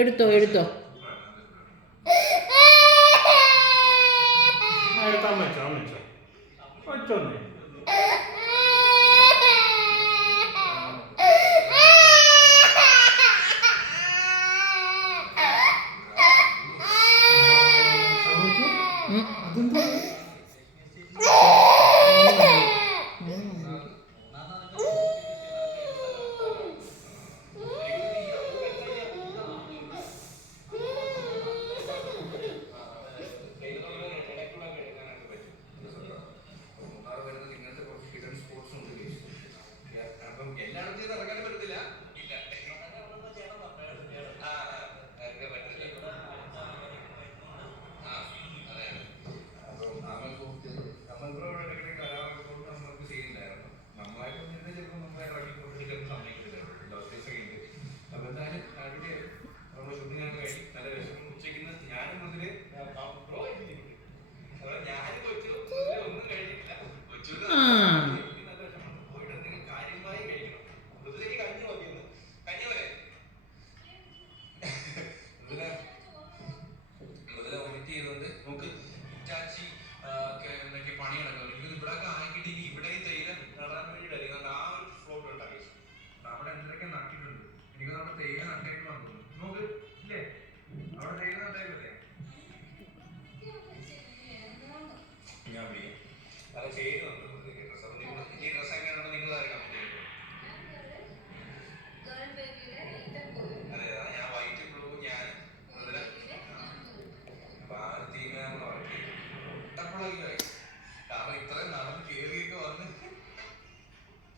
എടുത്തോ എടുത്തോ. എടുത്താൽ വെച്ചോ വെച്ചോ വെച്ചോന്നേ. അതെന്താ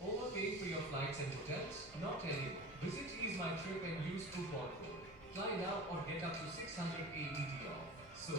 Overpaying for your flights and hotels? Not anymore. Visit Ease My Trip and use coupon code. Fly now or get up to 600 AED off. So,